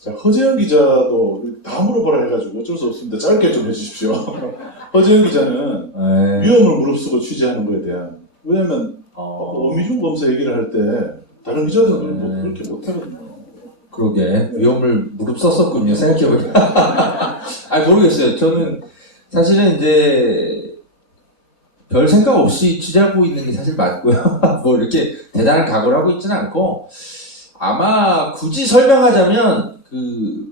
자, 허재영 기자도 다 물어보라 해가지고 어쩔 수 없습니다. 짧게 좀 해주십시오. 허재영 기자는 위험을 무릅쓰고 취재하는 거에 대한, 왜냐면 오미중 검사 얘기를 할 때 다른 기자들은 그렇게 못하거든요. 그러게 위험을 무릅썼었군요. 생각해보니까. 모르겠어요. 저는 사실은 이제 별 생각 없이 취재하고 있는 게 사실 맞고요. 뭐 이렇게 대단한 각오를 하고 있지는 않고, 아마 굳이 설명하자면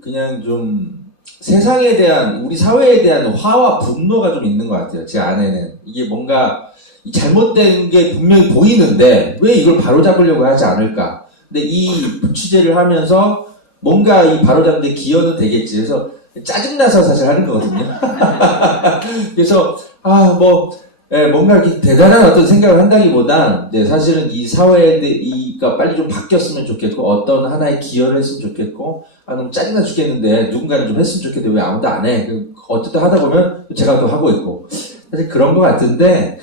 그냥 좀 세상에 대한, 우리 사회에 대한 화와 분노가 좀 있는 것 같아요. 제 안에는 이게 뭔가 잘못된 게 분명히 보이는데 왜 이걸 바로잡으려고 하지 않을까. 근데 이 취재를 하면서 뭔가 이 바로잡는 데 기여는 되겠지. 그래서 짜증나서 사실 하는 거거든요. 그래서 뭔가 이렇게 대단한 어떤 생각을 한다기보다 사실은 이 사회가 빨리 좀 바뀌었으면 좋겠고, 어떤 하나의 기여를 했으면 좋겠고, 너무 짜증나 죽겠는데 누군가는 좀 했으면 좋겠는데 왜 아무도 안 해. 어쨌든 하다 보면 제가 또 하고 있고, 사실 그런 것 같은데,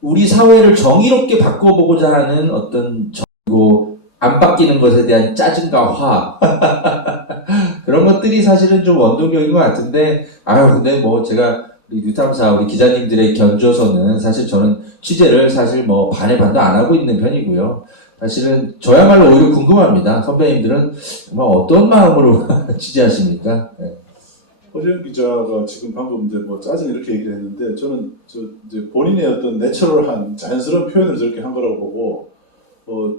우리 사회를 정의롭게 바꿔보고자 하는 어떤 그리고 안 바뀌는 것에 대한 짜증과 화 그런 것들이 사실은 좀 원동력인 것 같은데, 근데 뭐 제가 우리 뉴탐사 우리 기자님들의 견줘서는 사실 저는 취재를 사실 뭐 반의 반도 안 하고 있는 편이고요. 사실은 저야말로 오히려 궁금합니다. 선배님들은 정말 어떤 마음으로 취재하십니까? 네. 허재영 기자가 지금 방금 이제 뭐 짜증 이렇게 얘기를 했는데, 저는 이제 본인의 어떤 내추럴한 자연스러운 표현을 저렇게 한 거라고 보고,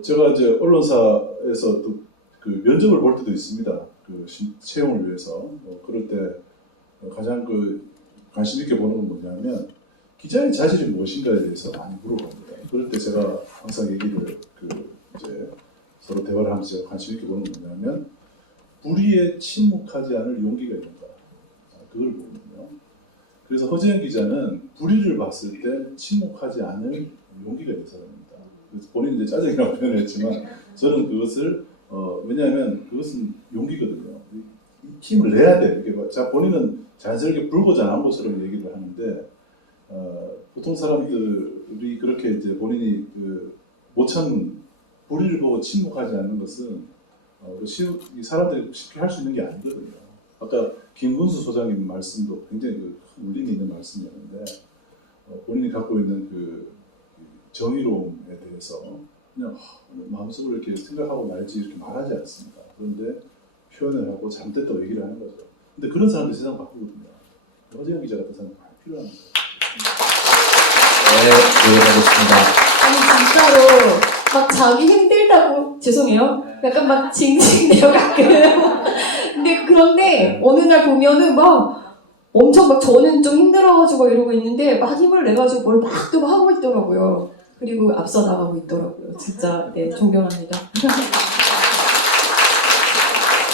제가 이제 언론사에서 또 그 면접을 볼 때도 있습니다. 그 채용을 위해서. 그럴 때 가장 관심 있게 보는 건 뭐냐면, 기자의 자질이 무엇인가에 대해서 많이 물어봅니다. 그럴 때 제가 항상 얘기를 이제 서로 대화를 하면서 제가 관심 있게 보는 건 뭐냐면, 불의에 침묵하지 않을 용기가 있는가, 그걸 보거든요. 그래서 허재영 기자는 불의를 봤을 때 침묵하지 않을 용기가 있는 사람입니다. 그래서 본인이 이제 짜증이라고 표현을 했지만, 저는 그것을 왜냐하면 그것은 용기거든요. 이 힘을 내야 돼. 이렇게 본인은 자연스럽게 불고자 나온 것처럼 얘기를 하는데, 보통 사람들이 그렇게 이제 본인이 못 참는 불의를 보고 침묵하지 않는 것은 이 사람들이 쉽게 할 수 있는 게 아니거든요. 아까 김근수 소장님 말씀도 굉장히 울림이 있는 말씀이었는데, 본인이 갖고 있는 정의로움에 대해서 그냥 마음속으로 이렇게 생각하고 말지 이렇게 말하지 않습니다. 그런데 표현을 하고 잘못됐다고 얘기를 하는 거죠. 근데 그런 사람들이 세상 바꾸거든요. 허재영 기자 같은 사람이 많이 필요합니다. 네, 이해하겠습니다. 진짜로 막 자기 힘들다고, 죄송해요. 약간 막 징징대요 가끔. 근데 그런데 어느 날 보면은 막 엄청 막 저는 좀 힘들어가지고 이러고 있는데 막 힘을 내가지고 뭘 막 또 하고 있더라고요. 그리고 앞서 나가고 있더라고요. 진짜 존경합니다.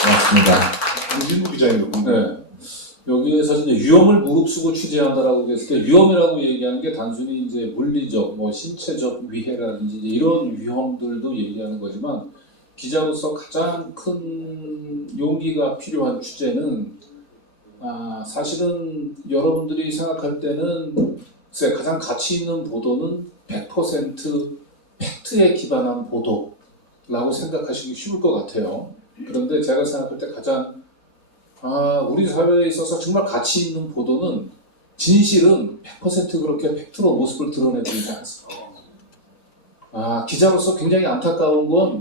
고맙습니다. 김진무 기자님도 네. 여기에서 이제 위험을 무릅쓰고 취재한다라고 했을 때, 위험이라고 얘기하는 게 단순히 이제 물리적, 신체적 위해라든지 이제 이런 위험들도 얘기하는 거지만, 기자로서 가장 큰 용기가 필요한 취재는, 사실은 여러분들이 생각할 때는 가장 가치 있는 보도는 100% 팩트에 기반한 보도라고 생각하시기 쉬울 것 같아요. 그런데 제가 생각할 때 가장 우리 사회에 있어서 정말 가치 있는 보도는, 진실은 100% 그렇게 팩트로 모습을 드러내지 않습니다. 기자로서 굉장히 안타까운 건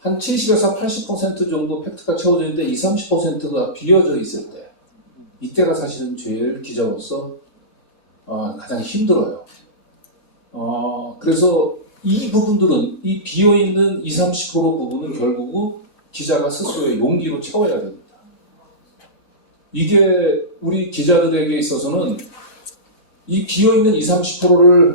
한 70에서 80% 정도 팩트가 채워져 있는데 20, 30%가 비어져 있을 때, 이때가 사실은 제일 기자로서 가장 힘들어요. 그래서 이 부분들은, 이 비어있는 20, 30% 부분은 결국은 기자가 스스로의 용기로 채워야 됩니다. 이게 우리 기자들에게 있어서는 이 비어있는 20, 30%를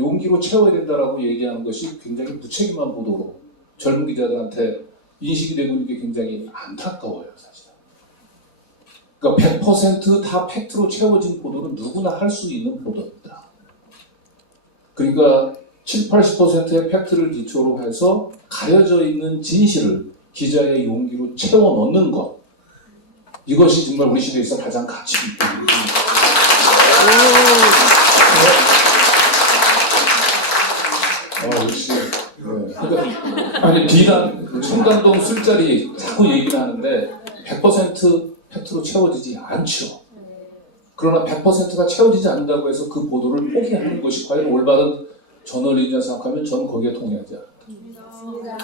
용기로 채워야 된다라고 얘기하는 것이 굉장히 무책임한 보도로 젊은 기자들한테 인식이 되고 있는 게 굉장히 안타까워요, 사실은. 그러니까 100% 다 팩트로 채워진 보도는 누구나 할 수 있는 보도입니다. 그러니까 70, 80%의 팩트를 기초로 해서 가려져 있는 진실을 기자의 용기로 채워 넣는 것, 이것이 정말 우리 시대에서 가장 가치 있는 역시. 그러니까 비단 청담동 술자리 자꾸 얘기를 하는데 100% 팩트로 채워지지 않죠. 그러나 100%가 채워지지 않는다고 해서 그 보도를 포기하는 것이 과연 올바른 저널리즘이라 생각하면 저는 거기에 동의하지 않습니다.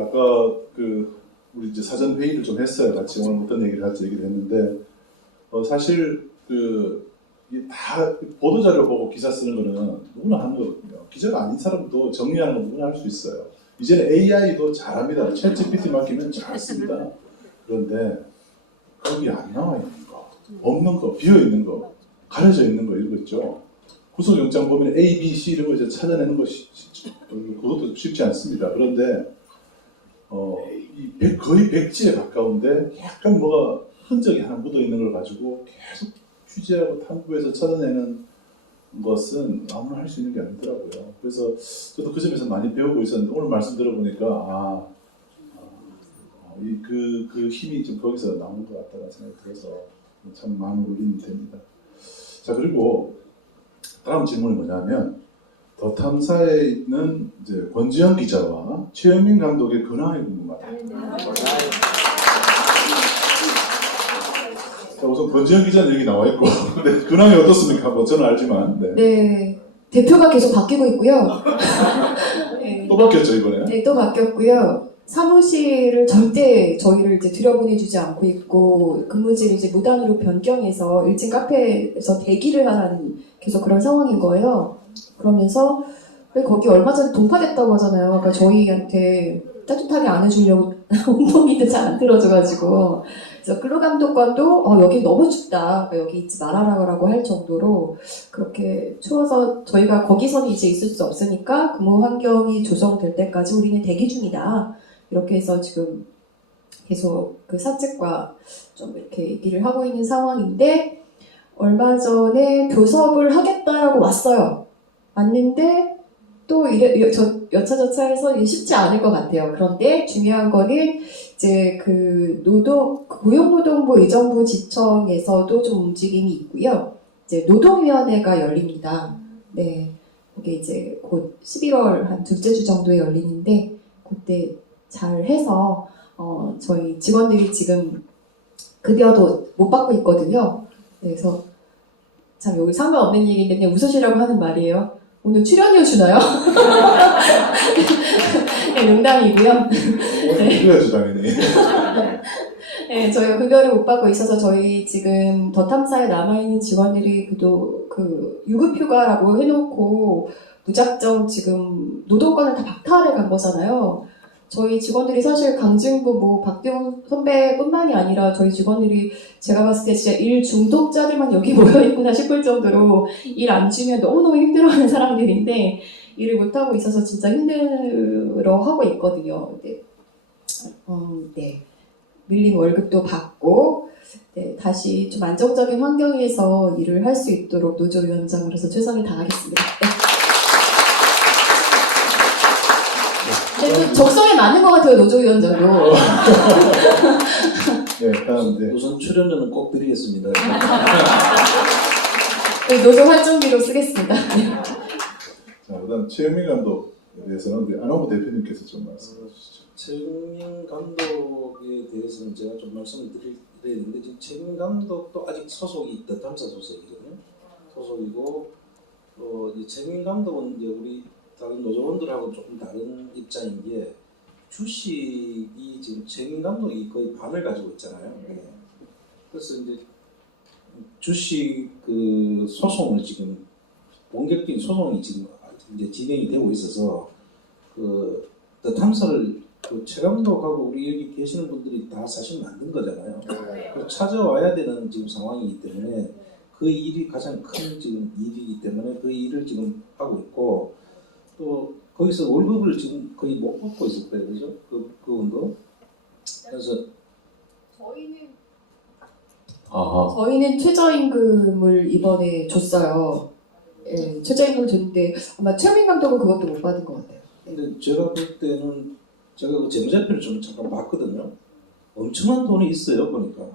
아까 우리 이제 사전 회의를 좀 했어요. 같이 오늘 어떤 얘기를 할지 얘기를 했는데 사실 이게 다 보도 자료 보고 기사 쓰는 거는 누구나 하는 거거든요. 기자가 아닌 사람도 정리하는 건 누구나 할 수 있어요. 이제는 AI도 잘합니다. 챗 GPT 맡기면 잘 씁니다. 그런데 거기 안 나와 있는 거, 없는 거, 비어 있는 거, 가려져 있는 거 이런 거 있죠. 구속영장 보면 A, B, C 이런 거 이제 찾아내는 것이 그것도 쉽지 않습니다. 그런데 거의 백지에 가까운데 약간 뭐가 흔적이 하나 묻어 있는 걸 가지고 계속 취재하고 탐구해서 찾아내는 것은 아무나 할 수 있는 게 아니더라고요. 그래서 저도 그 점에서 많이 배우고 있었는데 오늘 말씀 들어보니까 그 힘이 좀 거기서 나오는 것 같다는 생각이 들어서 참 많은 울림이 됩니다. 자, 그리고 다음 질문이 뭐냐면 더 탐사에 있는 이제 권지현 기자와 최영민 감독의 근황이 궁금하다. 자, 우선 권지현 기자는 여기 나와 있고 근데 근황이 어떻습니까? 뭐 저는 알지만 네, 대표가 계속 바뀌고 있고요. 네, 또 바뀌었죠 이번에. 네, 또 바뀌었고요. 사무실을 절대 저희를 이제 들여보내주지 않고 있고 근무지를 이제 무단으로 변경해서 1층 카페에서 대기를 하라는 계속 그런 상황인 거예요. 그러면서 왜 거기 얼마 전에 동파됐다고 하잖아요. 그러니까 저희한테 따뜻하게 안아주려고 온몸이도 잘 안 들어줘가지고 그래서 클로 감독관도 여기 너무 춥다 여기 있지 말아라고 할 정도로 그렇게 추워서 저희가 거기서는 이제 있을 수 없으니까 근무 환경이 조성될 때까지 우리는 대기 중이다 이렇게 해서 지금 계속 그 사측과 좀 이렇게 얘기를 하고 있는 상황인데 얼마 전에 교섭을 하겠다라고 왔어요. 왔는데 또 여차저차해서 쉽지 않을 것 같아요. 그런데 중요한 거는 이제 그 고용노동부 의정부 지청에서도 좀 움직임이 있고요. 이제 노동위원회가 열립니다. 네, 그게 이제 곧 11월 한 둘째 주 정도에 열리는데 그때 잘 해서 저희 직원들이 지금 급여도 못 받고 있거든요. 그래서 참 여기 상관없는 얘기인데 그냥 웃으시라고 하는 말이에요. 오늘 출연료 주나요? 네, 농담이고요. 그래야지 당연히. 네, 저희가 급여를 못 받고 있어서 저희 지금 더 탐사에 남아있는 직원들이 그 유급휴가라고 해놓고 무작정 지금 노동권을 다 박탈해 간 거잖아요. 저희 직원들이 사실 강진구 박대웅 선배뿐만이 아니라 저희 직원들이 제가 봤을 때 진짜 일 중독자들만 여기 모여있구나 싶을 정도로 일 안 주면 너무너무 힘들어하는 사람들인데 일을 못하고 있어서 진짜 힘들어하고 있거든요. 네. 밀린 월급도 받고 네, 다시 좀 안정적인 환경에서 일을 할 수 있도록 노조위원장으로서 최선을 다하겠습니다. 네. 또 적성에 맞는 것 같아요, 노조위원장도. 네, 다음 우선 출연료는 꼭 드리겠습니다. 네, 노조 활동비로 쓰겠습니다. 자, 그다음 최영민 감독에 대해서는 우리 안홍구 대표님께서 좀 말씀해 주시죠. 최민 감독에 대해서는 제가 좀 말씀을 드려야 되는데 지금 최민 감독도 아직 소속이 더 탐사 소속이거든요. 소속이고 이 최민 감독은 이제 우리 다른 노조원들하고 조금 다른 입장인 게 주식이 지금 최민 감독이 거의 반을 가지고 있잖아요. 네. 그래서 이제 주식 그 소송을 지금 본격적인 소송이 지금 이제 진행이 되고 있어서 더 탐사를 최 감독하고 우리 여기 계시는 분들이 다 사실 만든 거잖아요. 찾아와야 되는 지금 상황이기 때문에 그 일이 가장 큰 지금 일이기 때문에 그 일을 지금 하고 있고 또 거기서 월급을 지금 거의 못 받고 있을 거예요, 그죠? 그분도. 그래서 저희는 최저임금을 이번에 줬어요. 예, 최저임금을 줬는데 아마 최민 감독은 그것도 못 받은 것 같아요. 근데 제가 볼 때는 제가 그 재무제표를 좀 잠깐 봤거든요. 엄청난 돈이 있어요, 보니까.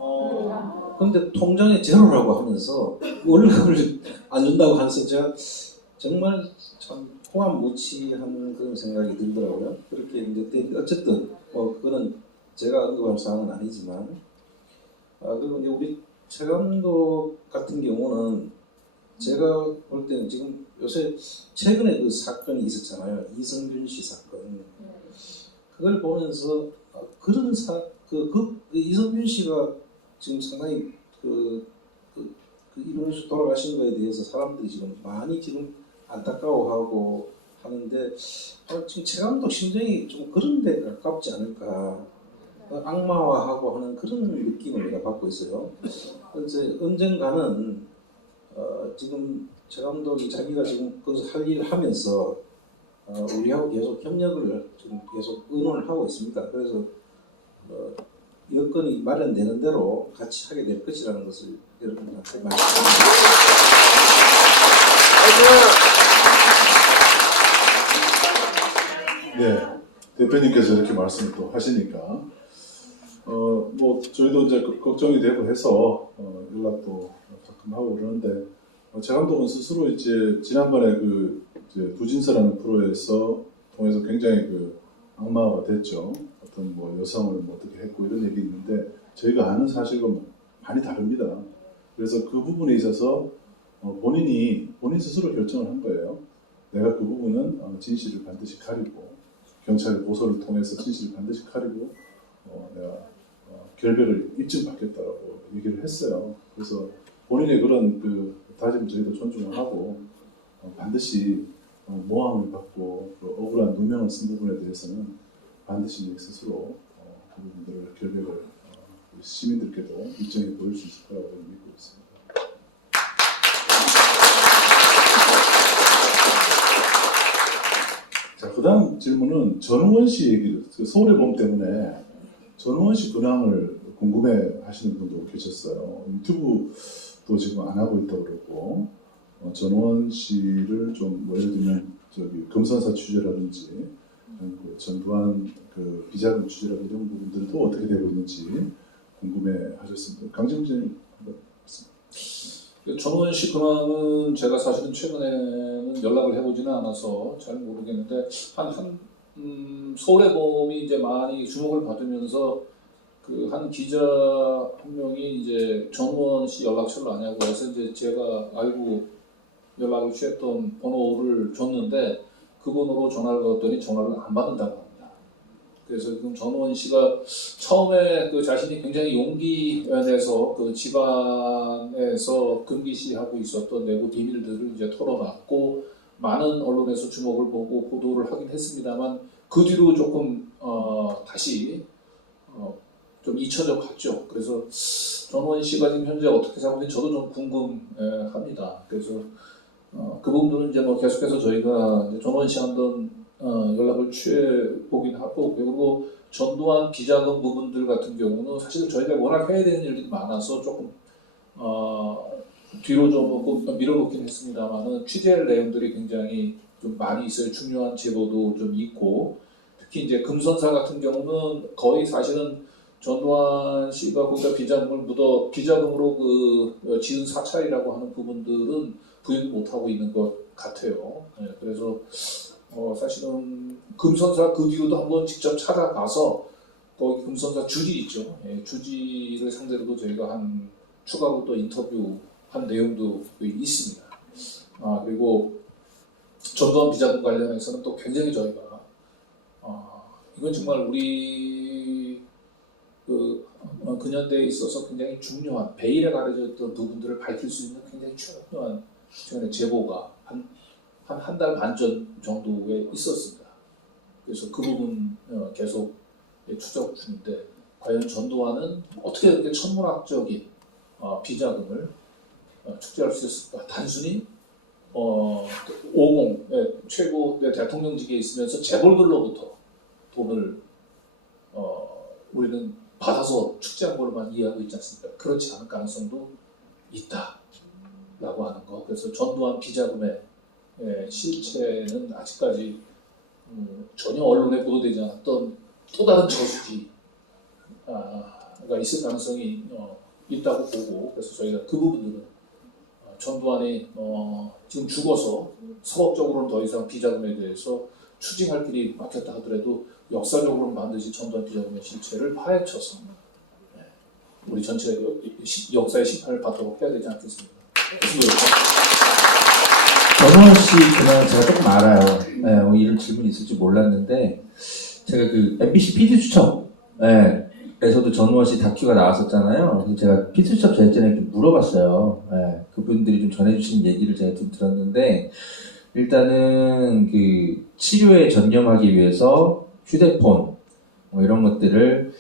근데 통장에 제로라고 하면서 월급을 안 준다고 하면서 제가 정말 참 호감무치한 그런 생각이 들더라고요. 그렇게 이제 어쨌든 뭐 그거는 제가 언급할 사항은 아니지만 그리고 이제 우리 최 감독 같은 경우는 제가 볼 때는 지금 요새 최근에 그 사건이 있었잖아요. 이성균 씨 사건. 그걸 보면서 그런 이성균 씨가 지금 상당히 이런 식 돌아가신 거에 대해서 사람들이 지금 많이 지금 안타까워하고 하는데 지금 최 감독 심정이 좀 그런 데 가깝지 않을까. 악마화하고 하는 그런 느낌을 내가 받고 있어요. 그래서 언젠가는 지금 최 감독이 자기가 지금 그 할 일을 하면서 우리하고 계속 협력을 지금 계속 의논을 하고 있습니다. 그래서 여건이 마련되는 대로 같이 하게 될 것이라는 것을 여러분한테 말씀드립니다. 네, 대표님께서 이렇게 말씀을 또 하시니까 뭐 저희도 이제 걱정이 되고 해서 연락도 가끔 하고 그러는데 최 감독은 스스로 이제 지난번에 그 이제 두진서라는 프로에서 통해서 굉장히 그 악마가 됐죠. 어떤 뭐 여성을 뭐 어떻게 했고 이런 얘기 있는데 저희가 아는 사실과 많이 다릅니다. 그래서 그 부분에 있어서 본인 스스로 결정을 한 거예요. 내가 그 부분은 진실을 반드시 가리고 경찰 고소를 통해서 진실을 반드시 가리고 내가 결백을 입증받겠다라고 얘기를 했어요. 그래서 본인의 그런 그 다짐을 저희도 존중을 하고 반드시 모함을 받고 억울한 누명을 쓴 부분에 대해서는 반드시 스스로 그 부분들을 결백을 우리 시민들께도 입증해 보일 수 있을 거라고 믿고 있습니다. 자, 그 다음 질문은 전우원 씨 얘기를 서울의 봄 때문에 전우원 씨 근황을 궁금해 하시는 분도 계셨어요. 유튜브도 지금 안 하고 있다고 그러고 전우원 씨를 좀 뭐 예를 들면 저기 금선사 취재라든지 그 전두환 그 비자금 취재라든지 이런 부분들도 어떻게 되고 있는지 궁금해 하셨습니다. 강정진 전우원 씨 근황은 제가 사실은 최근에는 연락을 해보지는 않아서 잘 모르겠는데 서울의 봄이 이제 많이 주목을 받으면서 그 한 기자 한 명이 이제 전우원 씨 연락처를 아냐고 해서 이제 제가 알고 연락을 취했던 번호를 줬는데 그 번호로 전화를 걸었더니 전화를 안 받는다고 합니다. 그래서 지금 전우원 씨가 처음에 그 자신이 굉장히 용기 내서 그 집안에서 금기시하고 있었던 내부 비밀들을 이제 털어놨고 많은 언론에서 주목을 보고 보도를 하긴 했습니다만 그 뒤로 조금 다시 좀 잊혀져 갔죠. 그래서 전우원 씨가 지금 현재 어떻게 살고 있는지 저도 좀 궁금합니다. 그래서 그 부분들은 이제 뭐 계속해서 저희가 이제 전우원 씨 한번 연락을 취해 보긴 하고 그리고 전두환 비자금 부분들 같은 경우는 사실 저희가 워낙 해야 되는 일들이 많아서 조금 뒤로 좀 밀어놓긴 했습니다만은 취재할 내용들이 굉장히 좀 많이 있어요. 중요한 제보도 좀 있고 특히 이제 금선사 같은 경우는 거의 사실은 전두환 씨가 거기다 비자금으로 그 지은 사찰이라고 하는 부분들은 부인 못하고 있는 것 같아요. 네, 그래서 사실은 금선사 그 뒤로도 한번 직접 찾아가서 거기 금선사 주지 있죠. 예, 주지를 상대로도 저희가 한 추가로 또 인터뷰한 내용도 있습니다. 그리고 전두환 비자금 관련해서는 또 굉장히 저희가 이건 정말 우리 근현대에 있어서 굉장히 중요한 베일에 가려졌던 부분들을 밝힐 수 있는 굉장히 중요한 최근에 제보가 한 달 반 전 정도에 있었습니다. 그래서 그 부분 계속 추적 중인데 과연 전두환은 어떻게 그렇게 천문학적인 비자금을 축제할 수 있을까? 단순히 50 최고 대통령직에 있으면서 재벌들로부터 돈을 우리는 받아서 축제한 걸로만 이해하고 있지 않습니까? 그렇지 않을 가능성도 있다라고 하는 거. 그래서 전두환 비자금의 실체는 아직까지 전혀 언론에 보도되지 않았던 또 다른 저수지가 있을 가능성이 있다고 보고 그래서 저희가 그 부분들은 전두환이 지금 죽어서 서법적으로는 더 이상 비자금에 대해서 추징할 길이 막혔다 하더라도 역사적으로는 반드시 전두환 비자금의 실체를 파헤쳐서 우리 전체 역사의 심판을 받도록 해야 되지 않겠습니까? 전원 씨 그냥 제가 조금 알아요. 네, 이런 질문이 있을지 몰랐는데 제가 그 MBC PD 추첨 에서도 전원 씨 다큐가 나왔었잖아요. 그래서 제가 PD 추첨 제작진에게 좀 물어봤어요. 그분들이 좀 전해주신 얘기를 제가 좀 들었는데 일단은 그 치료에 전념하기 위해서 휴대폰 뭐 이런 것들을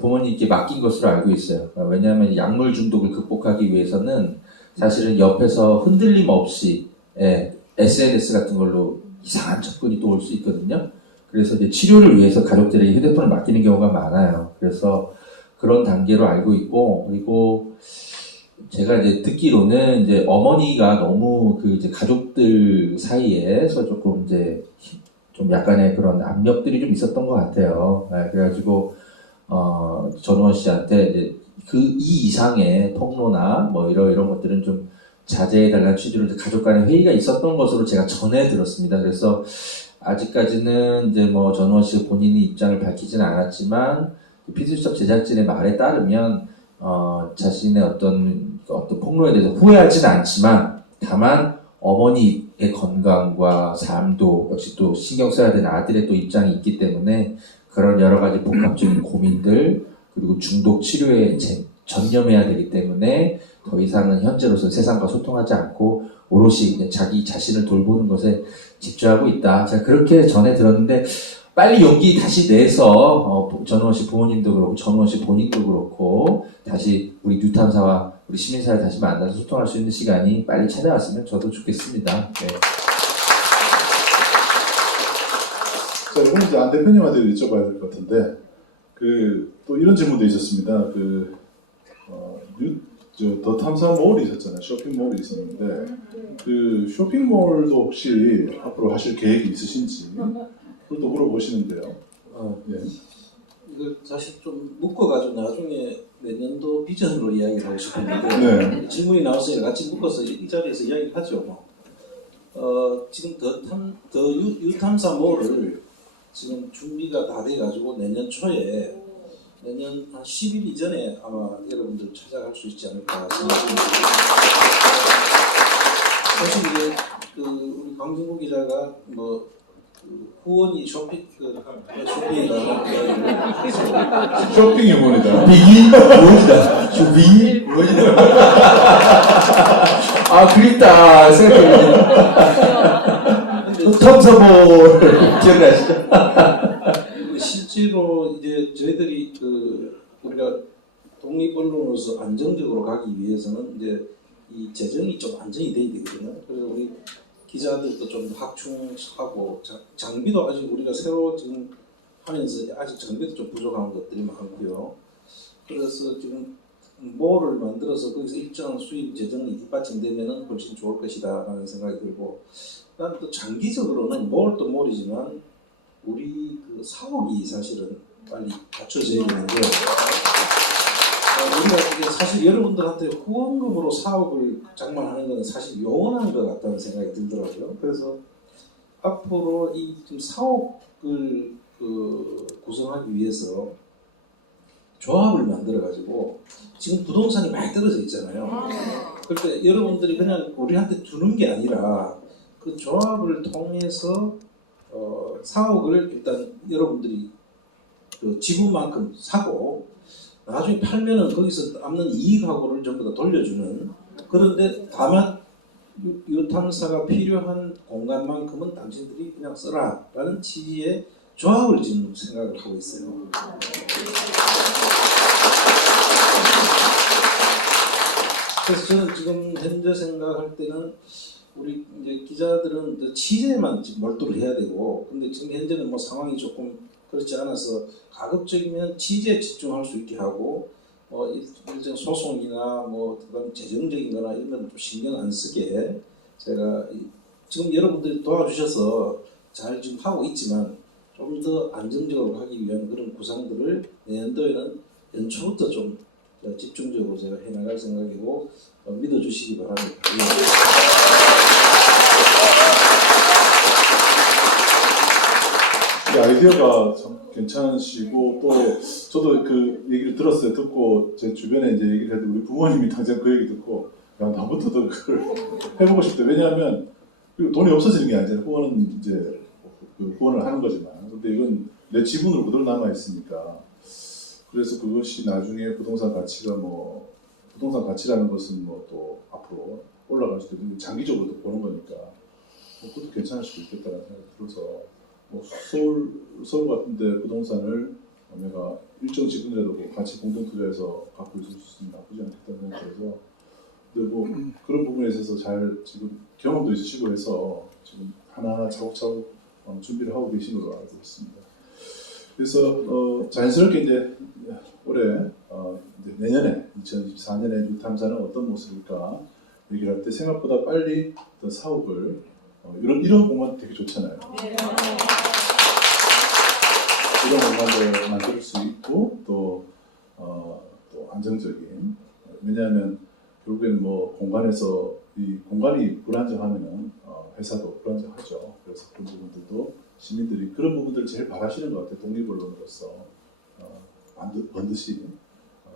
부모님께 맡긴 것으로 알고 있어요. 왜냐하면 약물 중독을 극복하기 위해서는 사실은 옆에서 흔들림 없이 SNS 같은 걸로 이상한 접근이 또 올 수 있거든요. 그래서 이제 치료를 위해서 가족들에게 휴대폰을 맡기는 경우가 많아요. 그래서 그런 단계로 알고 있고, 그리고 제가 이제 듣기로는 이제 어머니가 너무 그 이제 가족들 사이에서 조금 이제 좀 약간의 그런 압력들이 좀 있었던 것 같아요. 그래가지고 전우원 씨한테 이제 이 이상의 통로나 뭐 이런 것들은 좀 자제해달라는 취지로 이제 가족 간의 회의가 있었던 것으로 제가 전해 들었습니다. 그래서 아직까지는 이제 뭐 전우원 씨가 본인이 입장을 밝히지는 않았지만 피디수첩 제작진의 말에 따르면 자신의 어떤 폭로에 대해서 후회하지는 않지만 다만 어머니의 건강과 삶도 역시 또 신경 써야 되는 아들의 또 입장이 있기 때문에 그런 여러 가지 복합적인 고민들 그리고 중독 치료에 전념해야 되기 때문에 더 이상은 현재로서 세상과 소통하지 않고 오롯이 이제 자기 자신을 돌보는 것에 집중하고 있다. 제가 그렇게 전해 들었는데 빨리 용기 다시 내서 전우원 씨 부모님도 그렇고 전우원 씨 본인도 그렇고 다시 우리 뉴탐사와 우리 시민사회 다시 만나서 소통할 수 있는 시간이 빨리 찾아왔으면 저도 좋겠습니다. 네. 자, 이번에 이제 안 대표님한테 여쭤봐야 될 것 같은데, 또 이런 질문도 있었습니다. 더 탐사몰이 있었잖아요. 쇼핑몰이 있었는데, 그 쇼핑몰도 혹시 앞으로 하실 계획이 있으신지, 그것도 물어보시는데요. 예. 이거 사실 좀 묶어가지고 나중에 내년도 비전으로 이야기를 하고 싶었는데 네. 질문이 나왔으니까 같이 묶어서 이 자리에서 이야기를 하죠. 지금 더 유탐사몰을 지금 준비가 다 돼가지고 내년 초에 내년 한 10일 이전에 아마 여러분들 찾아갈 수 있지 않을까 생각합니다. 사실 이제 우리 강진구 기자가 후원이 쇼핑에 나가는 쇼핑 유머니다. 빅이 뭐이다. 쇼핑이 뭐이다. 아 그립다 생각해보니 탐사몰 기억나시죠? 실제로 이제 저희들이 우리가 독립 언론으로서 안정적으로 가기 위해서는 이제 이 재정이 좀 안정이 돼야 되거든요. 그래서 우리 기자들도 좀 확충하고 장비도 아직 우리가 새로 지금 하면서 아직 장비도 좀 부족한 것들이 많고요. 그래서 지금 몰을 만들어서 거기서 일정한 수입 재정이 뒷받침되면은 훨씬 좋을 것이다라는 생각이 들고, 그다음 또 장기적으로는 몰도 몰이지만 우리 사옥이 사실은 빨리 갖춰져야 되는데 우리가 이게 사실 여러분들한테 후원금으로 사업을 장만하는 것은 사실 요원한 것 같다는 생각이 들더라고요. 그래서 앞으로 이 지금 사업을 구성하기 위해서 조합을 만들어가지고 지금 부동산이 많이 떨어져 있잖아요. 그런데 여러분들이 그냥 우리한테 주는 게 아니라 그 조합을 통해서 사옥을 일단 여러분들이 지분만큼 사고 나중에 팔면은 거기서 남는 이익하고를 전부 다 돌려주는, 그런데 다만 유탐사가 필요한 공간만큼은 당신들이 그냥 써라 라는 취지의 조합을 지금 생각을 하고 있어요. 그래서 저는 지금 현재 생각할 때는 우리 이제 기자들은 이제 취재만 지금 몰두를 해야 되고, 근데 지금 현재는 뭐 상황이 조금 그렇지 않아서 가급적이면 취재에 집중할 수 있게 하고, 일정 소송이나 그다음 재정적인거나 이런 건 좀 신경 안 쓰게 제가 지금 여러분들이 도와주셔서 잘 지금 하고 있지만 좀 더 안정적으로 하기 위한 그런 구상들을 내년도에는 연초부터 좀 집중적으로 제가 해나갈 생각이고 믿어주시기 바랍니다. 이 아이디어가 참 괜찮으시고 또 저도 그 얘기를 들었어요. 듣고 제 주변에 이제 얘기를 해도 우리 부모님이 당장 그 얘기 듣고 야 나부터도 그걸 해보고 싶대. 왜냐하면 돈이 없어지는 게 아니잖아요. 후원은 이제 그 후원을 하는 거지만 근데 이건 내 지분으로 그대로 남아 있으니까 그래서 그것이 나중에 부동산 가치가 뭐 부동산 가치라는 것은 뭐 또 앞으로 올라갈 수도 있는데 장기적으로도 보는 거니까 그것도 괜찮을 수도 있겠다는 생각이 들어서 뭐 서울 같은데 부동산을 내가 일정 지분이라도 뭐 같이 공동 투자해서 갖고 있을 수 있으면 나쁘지 않겠다는 생각이 들어서 근데 뭐 그런 부분에 있어서 잘 지금 경험도 있으시고 해서 지금 하나하나 차곡차곡 준비를 하고 계신 걸로 알고 있습니다. 그래서 자연스럽게 이제 올해 이제 내년에 2024년에 유탐사는 어떤 모습일까 얘기를 할 때 생각보다 빨리 더 사업을 이런 공간 되게 좋잖아요. 이런 공간을 만들 수 있고 또 안정적인 왜냐하면 결국에는 뭐 공간에서 이 공간이 불안정하면은 회사도 불안정하죠. 그래서 그런 부분들도 시민들이 그런 부분들을 제일 바라시는 것 같아요. 독립언론으로서 반드시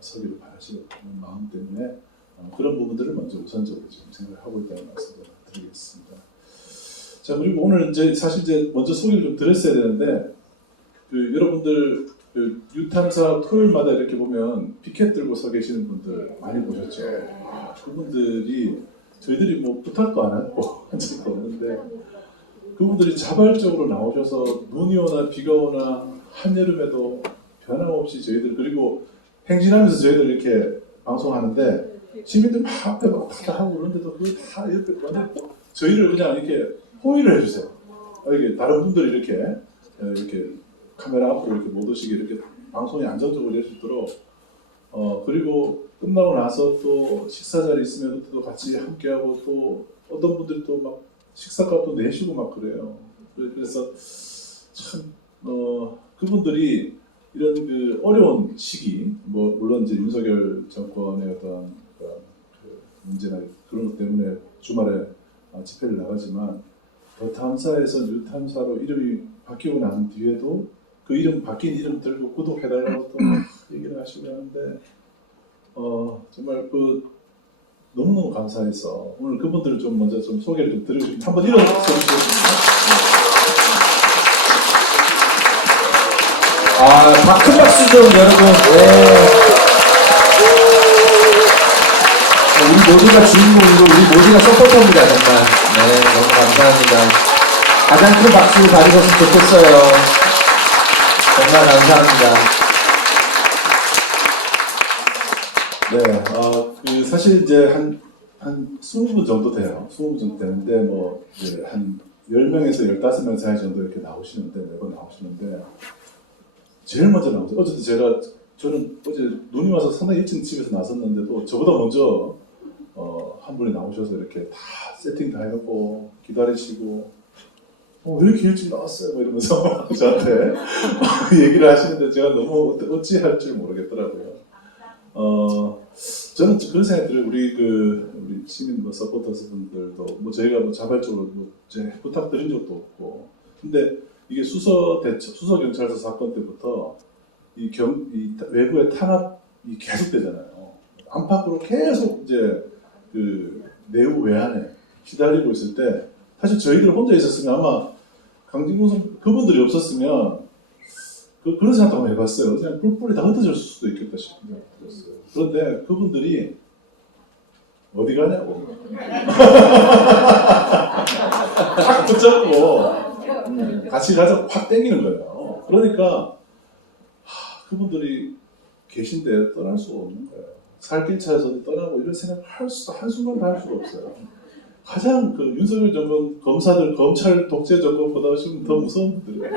서기를 바라시는 마음 때문에 그런 부분들을 먼저 우선적으로 지금 생각을 하고 있다는 말씀을 드리겠습니다. 자 그리고 오늘 이제 사실 이제 먼저 소개를 좀 드렸어야 되는데 그 여러분들 그 유탐사 토요일마다 이렇게 보면 피켓 들고 서 계시는 분들 많이 보셨죠? 그분들이 저희들이 뭐 부탁도 안 하고 한 적도 없는데 그분들이 자발적으로 나오셔서 눈이 오나 비가 오나 한여름에도 변함없이 저희들 그리고 행진하면서 저희들 이렇게 방송하는데 시민들 막 앞에 막 다 하고 그러는데도 그걸 다 옆에 완전 저희를 그냥 이렇게 호의를 해주세요. 이게 다른 분들이 이렇게 카메라 앞으로 이렇게 못 오시게 이렇게 방송이 안정적으로 될 수 있도록 그리고 끝나고 나서 또 식사 자리 있으면 또 같이 함께하고 또 어떤 분들이 또 막 식사값도 내시고 막 그래요. 그래서 참 그분들이 이런 그 어려운 시기 뭐 물론 이제 윤석열 정권의 어떤 그 문제나 그런 것 때문에 주말에 집회를 나가지만 더 탐사에서 뉴탐사로 이름이 바뀌고 난 뒤에도 그 이름 바뀐 이름 들고 구독해달라고 또 얘기를 하시고 하는데 정말 그 너무너무 감사해서 오늘 그분들을 좀 먼저 좀 소개를 좀 드리고 싶습니다. 한번 일어나 주시겠습니다. 큰 박수 좀 여러분. 우리 모두가 주인공이고 우리 모두가 서포터입니다 정말. 너무 감사합니다. 가장 큰 박수를 받으셨으면 좋겠어요. 정말 감사합니다. 네, 사실 이제 한 20분 정도 돼요. 20분 정도 되는데 뭐 이제 한 10명에서 15명 사이 정도 이렇게 나오시는데 매번 나오시는데 제일 먼저 나오죠. 어제도 저는 어제 눈이 와서 상당히 일찍 집에서 나섰는데도 저보다 먼저 한 분이 나오셔서 이렇게 다 세팅 다 해놓고 기다리시고 왜 이렇게 일찍 나왔어요? 뭐 이러면서 저한테 얘기를 하시는데 제가 너무 어찌 할 줄 모르겠더라고요. 저는 그런 생각이 들어요. 우리 시민 뭐 서포터스 분들도 뭐 저희가 뭐 자발적으로 뭐 부탁드린 적도 없고 근데 이게 수서 경찰서 사건 때부터 이 외부의 탄압이 계속되잖아요. 안팎으로 계속 이제 그 내부 외환에 시달리고 있을 때 사실 저희들 혼자 있었으면 아마 강진구 그분들이 없었으면 그런 생각도 한번 해봤어요. 그냥 뿔뿔이 다 흩어질 수도 있겠다 싶은 생각이 들었어요. 그런데 그분들이 어디 가냐고 딱 붙잡고 같이 가자고 확 땡기는 거예요. 그러니까 그분들이 계신데 떠날 수가 없는 거예요. 살 길 찾아서 떠나고 이런 생각 한순간도 할 수가 없어요. 가장 그 윤석열 정권 검사들 검찰 독재 정권보다 지금 더 무서운 분들이에요.